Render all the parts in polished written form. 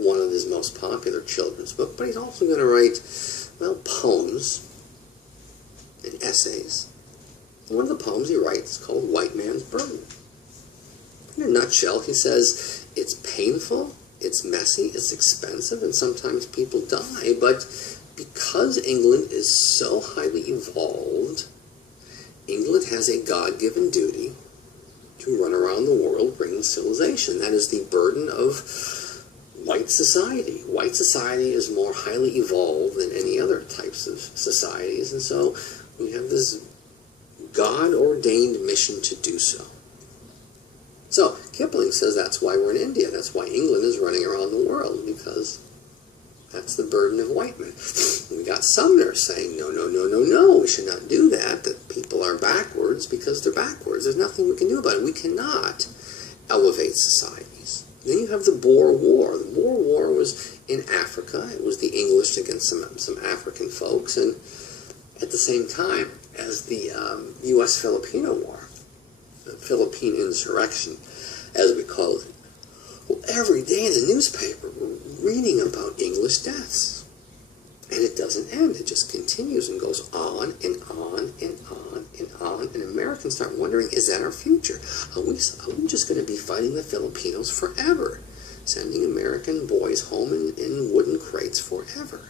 one of his most popular children's books, but he's also going to write, well, poems and essays. One of the poems he writes is called White Man's Burden. In a nutshell, he says it's painful, it's messy, it's expensive, and sometimes people die, but because England is so highly evolved, England has a God-given duty to run around the world bringing civilization. That is the burden of white society. White society is more highly evolved than any other types of societies, and so we have this God-ordained mission to do so. So, Kipling says that's why we're in India. That's why England is running around the world, because that's the burden of white men. We got Sumner saying, no, no, no, no, no, we should not do that, that people are backwards because they're backwards. There's nothing we can do about it. We cannot elevate societies. Then you have the Boer War. The Boer War was in Africa. It was the English against some African folks, and at the same time as the U.S.-Filipino War, the Philippine insurrection, as we call it. Well, every day in the newspaper, we're reading about English deaths. And it doesn't end. It just continues and goes on and on and on and on. And Americans start wondering, is that our future? Are we just going to be fighting the Filipinos forever? Sending American boys home in wooden crates forever?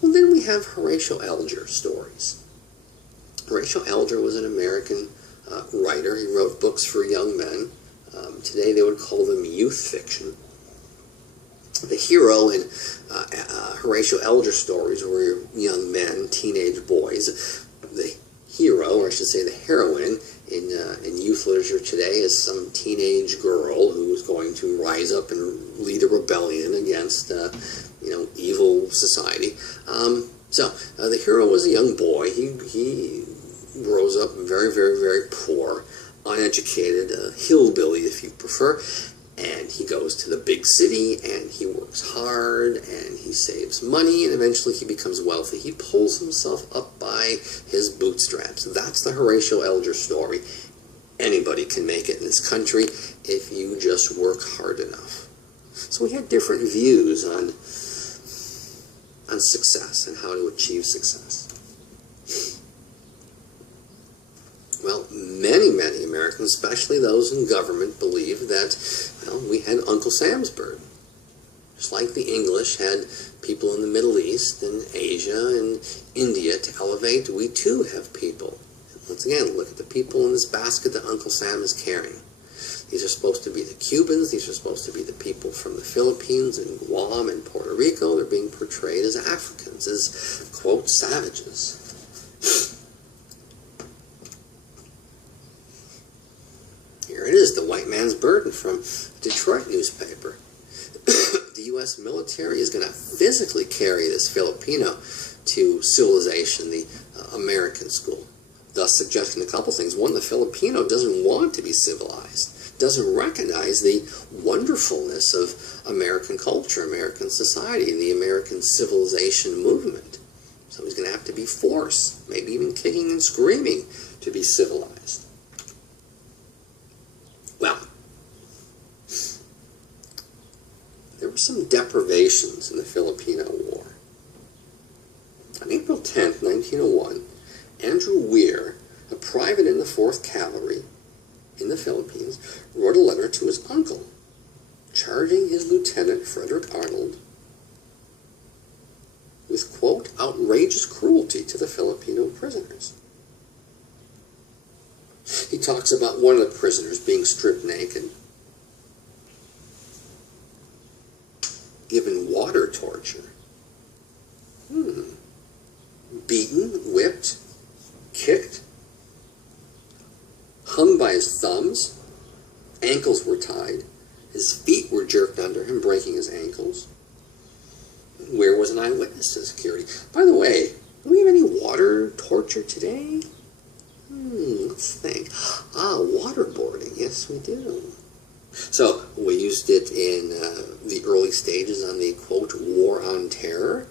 Well, then we have Horatio Alger stories. Horatio Alger was an American writer. He wrote books for young men. Today they would call them youth fiction. The hero in Horatio Alger stories were young men, teenage boys. The hero, or I should say the heroine, in youth literature today is some teenage girl who's going to rise up and lead a rebellion against evil society. So the hero was a young boy. He grows up very, very, very poor, uneducated, a hillbilly if you prefer, and he goes to the big city and he works hard and he saves money and eventually he becomes wealthy. He pulls himself up by his bootstraps. That's the Horatio Alger story. Anybody can make it in this country if you just work hard enough. So we had different views on success and how to achieve success. Well, many, many Americans, especially those in government, believe that, well, we had Uncle Sam's burden. Just like the English had people in the Middle East and Asia and India to elevate, we too have people. And once again, look at the people in this basket that Uncle Sam is carrying. These are supposed to be the Cubans. These are supposed to be the people from the Philippines and Guam and Puerto Rico. They're being portrayed as Africans, as, quote, savages. Here it is, the white man's burden from Detroit newspaper. The U.S. military is going to physically carry this Filipino to civilization, the American school, thus suggesting a couple things. One, the Filipino doesn't want to be civilized, doesn't recognize the wonderfulness of American culture, American society, the American civilization movement. So he's going to have to be forced, maybe even kicking and screaming, to be civilized. Well, there were some deprivations in the Filipino War. On April 10th, 1901, Andrew Weir, a private in the 4th Cavalry in the Philippines, wrote a letter to his uncle, charging his lieutenant, Frederick Arnold, with, quote, outrageous cruelty to the Filipino prisoners. He talks about one of the prisoners being stripped naked, given water torture, beaten, whipped, kicked, hung by his thumbs, ankles were tied, his feet were jerked under him, breaking his ankles. Where was an eyewitness to security? By the way, do we have any water torture today? Let's think. Waterboarding. Yes, we do. So, we used it in the early stages on the, quote, War on Terror.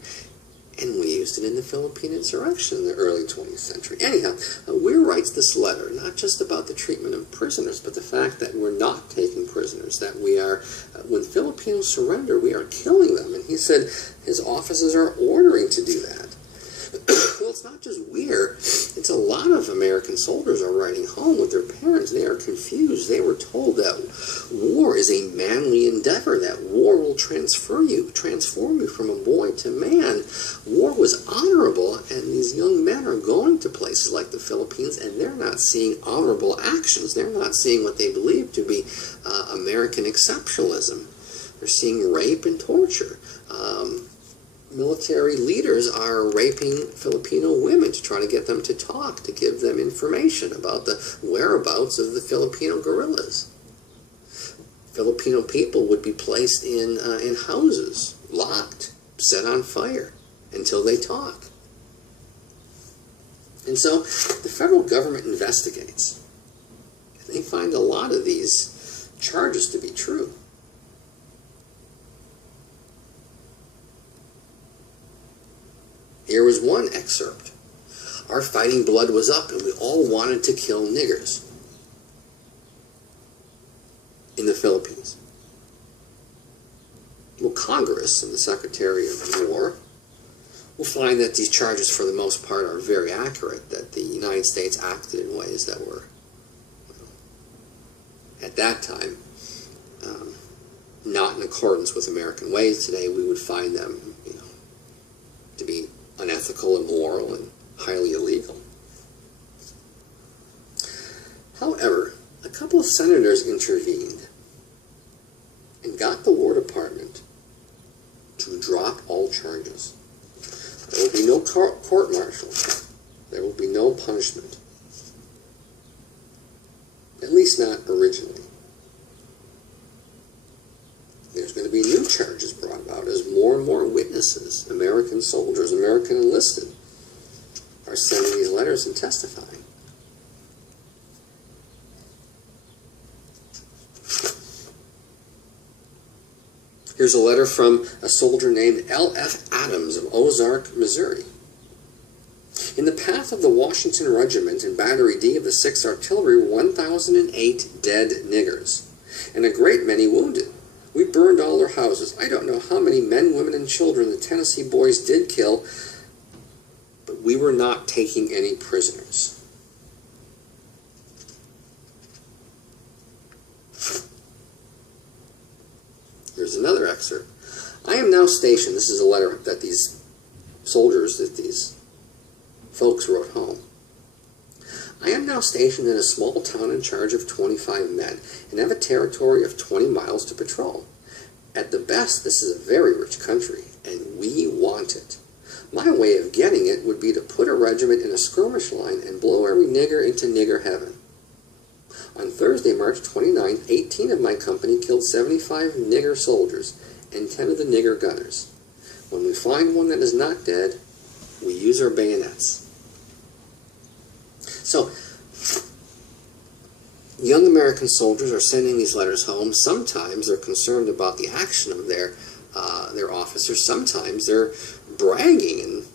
And we used it in the Philippine insurrection in the early 20th century. Anyhow, Weir writes this letter not just about the treatment of prisoners, but the fact that we're not taking prisoners, that we are, when Filipinos surrender, we are killing them. And he said his officers are ordering to do that. Well, it's not just Weir. It's a lot of American soldiers are writing home with their parents. They are confused. They were told that war is a manly endeavor, that war will transform you from a boy to man. War was honorable, and these young men are going to places like the Philippines, and they're not seeing honorable actions. They're not seeing what they believe to be American exceptionalism. They're seeing rape and torture. Military leaders are raping Filipino women to try to get them to talk, to give them information about the whereabouts of the Filipino guerrillas. Filipino people would be placed in houses, locked, set on fire, until they talk. And so the federal government investigates, and they find a lot of these charges to be true. Here was one excerpt. Our fighting blood was up, and we all wanted to kill niggers in the Philippines. Well, Congress and the Secretary of War will find that these charges, for the most part, are very accurate, that the United States acted in ways that were, at that time, not in accordance with American ways. Today, we would find them, to be unethical, immoral, and highly illegal. However, a couple of senators intervened and got the War Department to drop all charges. There will be no court-martial. There will be no punishment. At least not originally. There's going to be new charges brought about as more and more witnesses, American soldiers, American enlisted, are sending these letters and testifying. Here's a letter from a soldier named L.F. Adams of Ozark, Missouri. In the path of the Washington Regiment in Battery D of the 6th Artillery were 1,008 dead niggers, and a great many wounded. We burned all their houses. I don't know how many men, women, and children the Tennessee boys did kill, but we were not taking any prisoners. Here's another excerpt. I am now stationed, this is a letter that these soldiers, that these folks wrote home. I am now stationed in a small town in charge of 25 men and have a territory of 20 miles to patrol. At the best, this is a very rich country, and we want it. My way of getting it would be to put a regiment in a skirmish line and blow every nigger into nigger heaven. On Thursday, March 29th, 18 of my company killed 75 nigger soldiers and 10 of the nigger gunners. When we find one that is not dead, we use our bayonets. So, young American soldiers are sending these letters home. Sometimes they're concerned about the action of their officers. Sometimes they're bragging, and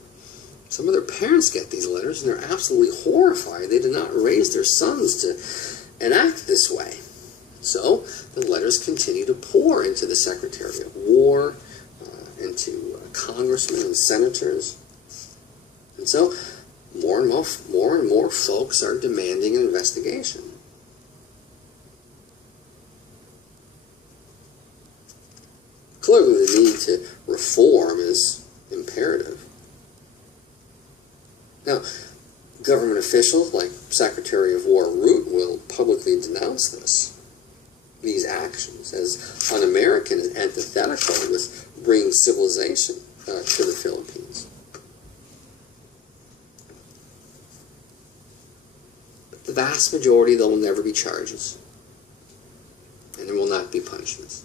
some of their parents get these letters, and they're absolutely horrified. They did not raise their sons to enact this way. So, the letters continue to pour into the Secretary of War, into congressmen and senators. And so, more and more folks are demanding an investigation. Clearly, the need to reform is imperative. Now, government officials like Secretary of War Root will publicly denounce these actions as un-American and antithetical with bringing civilization to the Philippines. The vast majority, there will never be charges, and there will not be punishments.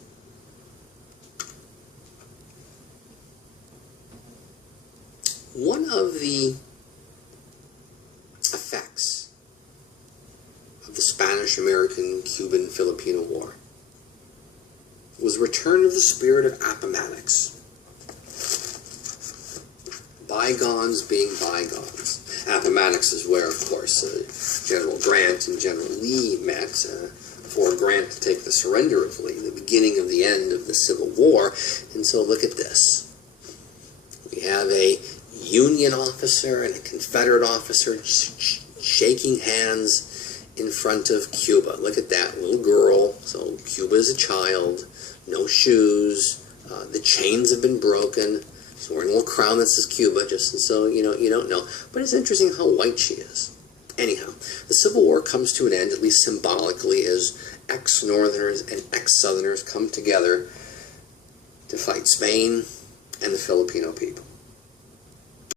One of the effects of the Spanish-American-Cuban-Filipino War was return of the spirit of Appomattox. bygones being bygones. Appomattox is where, of course, General Grant and General Lee met for Grant to take the surrender of Lee, the beginning of the end of the Civil War. And so look at this. We have a Union officer and a Confederate officer shaking hands in front of Cuba. Look at that little girl. So Cuba is a child, no shoes, the chains have been broken. She's wearing a little crown that says Cuba, just so you don't know. But it's interesting how white she is. Anyhow, the Civil War comes to an end, at least symbolically, as ex-Northerners and ex-Southerners come together to fight Spain and the Filipino people.